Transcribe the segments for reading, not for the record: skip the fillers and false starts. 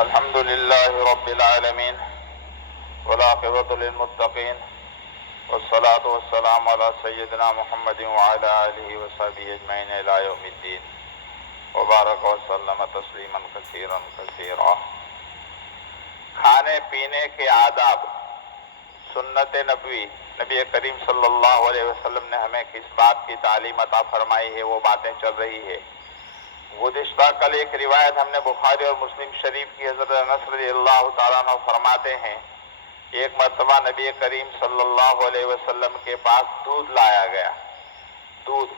الحمد لله رب العالمين والعاقبة للمتقين والصلاة والسلام على سيدنا محمد وعلى آله وصحبه أجمعين إلى يوم الدين وبارك وسلم تسلیما کثیرا کثیرا۔ کھانے پینے کے آداب، سنت نبوی، نبی کریم صلی اللہ علیہ وسلم نے ہمیں کس بات کی تعلیم عطا فرمائی ہے، وہ باتیں چل رہی ہے۔ گزشتہ کل ایک روایت ہم نے بخاری اور مسلم شریف کی، حضرت انس رضی اللہ تعالیٰ عنہ فرماتے ہیں، ایک مرتبہ نبی کریم صلی اللہ علیہ وسلم کے پاس دودھ لایا گیا، دودھ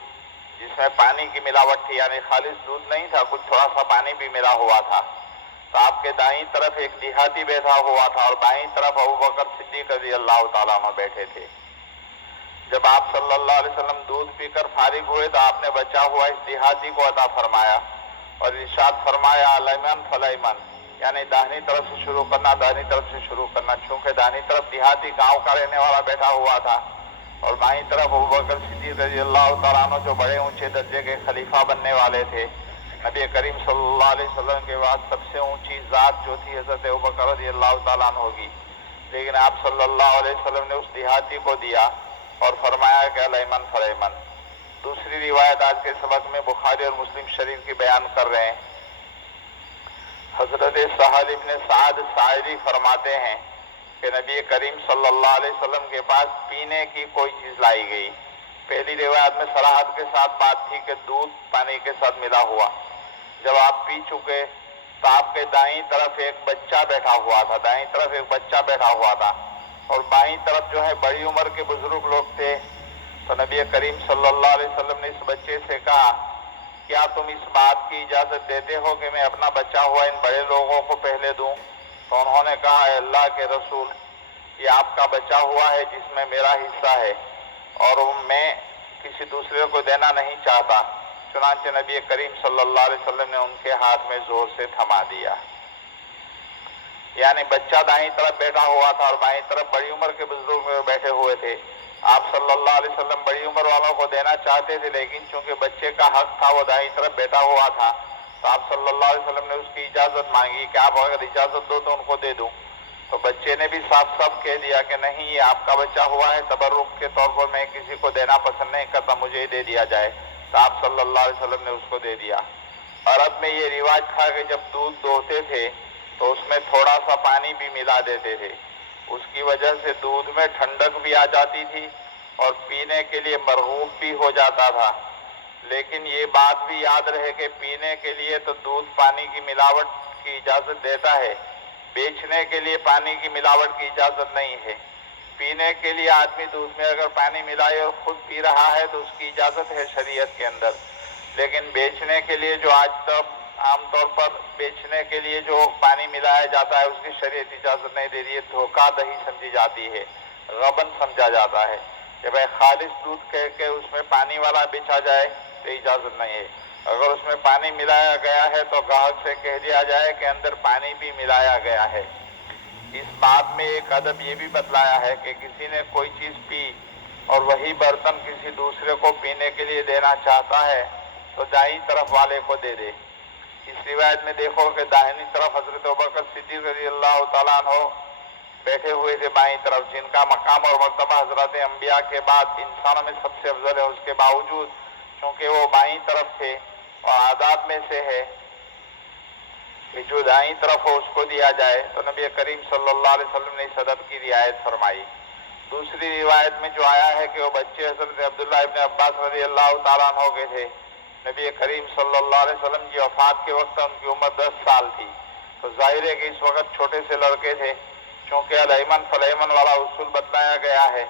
جس میں پانی کی ملاوٹ تھی، یعنی خالص دودھ نہیں تھا، کچھ تھوڑا سا پانی بھی ملا ہوا تھا۔ تو آپ کے دائیں طرف ایک دیہاتی بیٹھا ہوا تھا اور بائیں طرف ابوبکر صدیق رضی اللہ تعالیٰ عنہ بیٹھے تھے۔ جب آپ صلی اللہ علیہ وسلم دودھ پی کر فارغ ہوئے تو آپ نے بچا ہوا اس دیہاتی کو عطا فرمایا اور ارشاد فرمایا لیمن فلیمن، یعنی داہنی طرف سے شروع کرنا، داہنی طرف سے شروع کرنا، چونکہ داہنی طرف دیہاتی گاؤں کا رہنے والا بیٹھا ہوا تھا اور بائیں طرف ابوبکر صدیق رضی اللہ تعالیٰ عنہ جو بڑے اونچے درجے کے خلیفہ بننے والے تھے۔ نبی کریم صلی اللہ علیہ وسلم کے بعد سب سے اونچی ذات جو تھی حضرت ابوبکر رضی اللہ تعالیٰ عنہ ہوگی، لیکن آپ صلی اللہ علیہ وسلم نے اس دیہاتی کو دیا اور فرمایا کہ لیمن فلیمن۔ دوسری روایت آج کے سبق میں بخاری اور مسلم شریف کی بیان کر رہے ہیں۔ حضرت سہل بن سعد ساعدی فرماتے ہیں کہ نبی کریم صلی اللہ علیہ وسلم کے پاس پینے کی کوئی چیز لائی گئی۔ پہلی روایت میں صراحت کے ساتھ بات تھی کہ دودھ پانی کے ساتھ ملا ہوا۔ جب آپ پی چکے تو آپ کے دائیں طرف ایک بچہ بیٹھا ہوا تھا، دائیں طرف ایک بچہ بیٹھا ہوا تھا اور بائیں طرف جو ہے بڑی عمر کے بزرگ لوگ تھے۔ تو نبی کریم صلی اللہ علیہ وسلم نے اس بچے سے کہا، کیا تم اس بات کی اجازت دیتے ہو کہ میں اپنا بچا ہوا ان بڑے لوگوں کو پہلے دوں؟ تو انہوں نے کہا، اے اللہ کے رسول، یہ آپ کا بچا ہوا ہے جس میں میرا حصہ ہے اور میں کسی دوسرے کو دینا نہیں چاہتا۔ چنانچہ نبی کریم صلی اللہ علیہ وسلم نے ان کے ہاتھ میں زور سے تھما دیا۔ یعنی بچہ دائیں طرف بیٹھا ہوا تھا اور بائیں طرف بڑی عمر کے بزرگ بیٹھے ہوئے تھے۔ آپ صلی اللہ علیہ وسلم بڑی عمر والوں کو دینا چاہتے تھے، لیکن چونکہ بچے کا حق تھا، وہ دائیں طرف بیٹھا ہوا تھا، تو آپ صلی اللہ علیہ وسلم نے اس کی اجازت مانگی کہ آپ اگر اجازت دو تو ان کو دے دوں۔ تو بچے نے بھی صاف صاف کہہ دیا کہ نہیں، یہ آپ کا بچہ ہوا ہے، تبرک کے طور پر میں کسی کو دینا پسند نہیں کرتا، مجھے ہی دے دیا جائے۔ تو آپ صلی اللہ علیہ وسلم نے اس کو دے دیا۔ عرب میں یہ رواج تھا کہ جب دودھ دوہتے تھے تو اس میں تھوڑا سا پانی بھی ملا دیتے تھے، اس کی وجہ سے دودھ میں ٹھنڈک بھی آ جاتی تھی اور پینے کے لیے مرغوب بھی ہو جاتا تھا۔ لیکن یہ بات بھی یاد رہے کہ پینے کے لیے تو دودھ پانی کی ملاوٹ کی اجازت دیتا ہے، بیچنے کے لیے پانی کی ملاوٹ کی اجازت نہیں ہے۔ پینے کے لیے آدمی دودھ میں اگر پانی ملائے اور خود پی رہا ہے تو اس کی اجازت ہے شریعت کے اندر، لیکن بیچنے کے لیے جو آج تک عام طور پر بیچنے کے لیے جو پانی ملایا جاتا ہے اس کی شریعت اجازت نہیں دے رہی ہے، دھوکہ دہی سمجھی جاتی ہے، غبن سمجھا جاتا ہے کہ بھائی خالص دودھ کہہ کے اس میں پانی والا بیچا جائے تو اجازت نہیں ہے۔ اگر اس میں پانی ملایا گیا ہے تو گاہک سے کہہ دیا جائے کہ اندر پانی بھی ملایا گیا ہے۔ اس بات میں ایک ادب یہ بھی بتلایا ہے کہ کسی نے کوئی چیز پی اور وہی برتن کسی دوسرے کو پینے کے لیے دینا چاہتا ہے تو دائیں طرف والے کو دے دے۔ اس روایت میں دیکھو کہ داہنی طرف حضرت ابوبکر صدیق رضی اللہ تعالیٰ عنہ بیٹھے ہوئے تھے، بائیں طرف جن کا مقام اور مرتبہ حضرت انبیاء کے بعد انسانوں میں سب سے افضل ہے، اس کے باوجود چونکہ وہ بائیں طرف تھے اور آداب میں سے ہے کہ جو دائیں طرف ہو اس کو دیا جائے، تو نبی کریم صلی اللہ علیہ وسلم نے اس ادب کی رعایت فرمائی۔ دوسری روایت میں جو آیا ہے کہ وہ بچے حضرت عبداللہ ابن عباس رضی اللہ تعالیٰ عنہ کے تھے۔ نبی کریم صلی اللہ علیہ وسلم کی وفات کے وقت ان کی عمر 10 سال تھی، تو ظاہر ہے کہ اس وقت چھوٹے سے لڑکے تھے، چونکہ لیمن فلیمن والا اصول بتلایا گیا ہے۔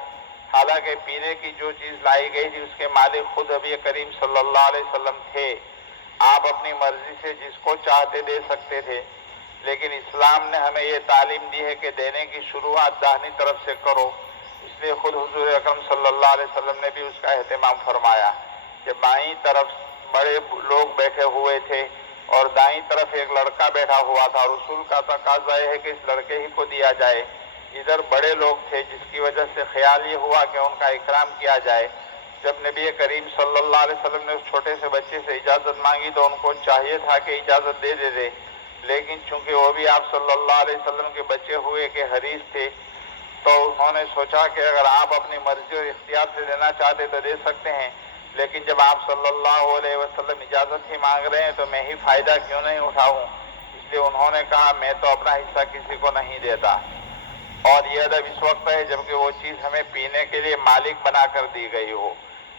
حالانکہ پینے کی جو چیز لائی گئی تھی اس کے مالک خود نبی کریم صلی اللہ علیہ وسلم تھے، آپ اپنی مرضی سے جس کو چاہتے دے سکتے تھے، لیکن اسلام نے ہمیں یہ تعلیم دی ہے کہ دینے کی شروعات داہنی طرف سے کرو، اس لیے خود حضور اکرم صلی اللہ علیہ وسلم نے بھی اس کا اہتمام فرمایا کہ بائیں طرف بڑے لوگ بیٹھے ہوئے تھے اور دائیں طرف ایک لڑکا بیٹھا ہوا تھا، اور رسول کا تقاضا ہے کہ اس لڑکے ہی کو دیا جائے۔ ادھر بڑے لوگ تھے جس کی وجہ سے خیال یہ ہوا کہ ان کا اکرام کیا جائے۔ جب نبی کریم صلی اللہ علیہ وسلم نے اس چھوٹے سے بچے سے اجازت مانگی تو ان کو چاہیے تھا کہ اجازت دے دے، لیکن چونکہ وہ بھی آپ صلی اللہ علیہ وسلم کے بچے ہوئے کے حریص تھے تو انہوں نے سوچا کہ اگر آپ اپنی مرضی اور اختیار سے دینا چاہتے تو دے سکتے ہیں، لیکن جب آپ صلی اللہ علیہ وسلم اجازت ہی مانگ رہے ہیں تو میں ہی فائدہ کیوں نہیں اٹھاؤں؟ اس لیے انہوں نے کہا میں تو اپنا حصہ کسی کو نہیں دیتا۔ اور یہ ادب اس وقت ہے جبکہ وہ چیز ہمیں پینے کے لیے مالک بنا کر دی گئی ہو،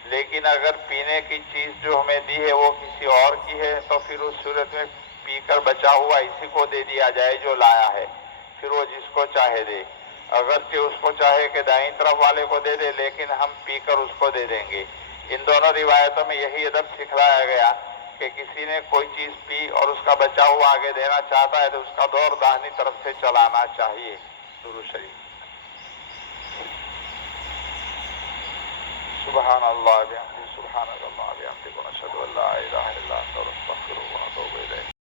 لیکن اگر پینے کی چیز جو ہمیں دی ہے وہ کسی اور کی ہے تو پھر اس صورت میں پی کر بچا ہوا اسی کو دے دیا جائے جو لایا ہے، پھر وہ جس کو چاہے دے، اگرچہ اس کو چاہے کہ دائیں طرف والے کو دے دے لیکن ہم پی کر اس کو دے دیں گے۔ ان دونوں روایتوں میں یہی ادب سکھلایا گیا کہ کسی نے کوئی چیز پی اور اس کا بچا ہوا آگے دینا چاہتا ہے تو اس کا دور داہنی طرف سے چلانا چاہیے۔ درود شریف۔ سبحان اللہ بحمدہ، سبحان اللہ بحمدہ، ونشہد ان لا الہ الا انت، نستغفرک۔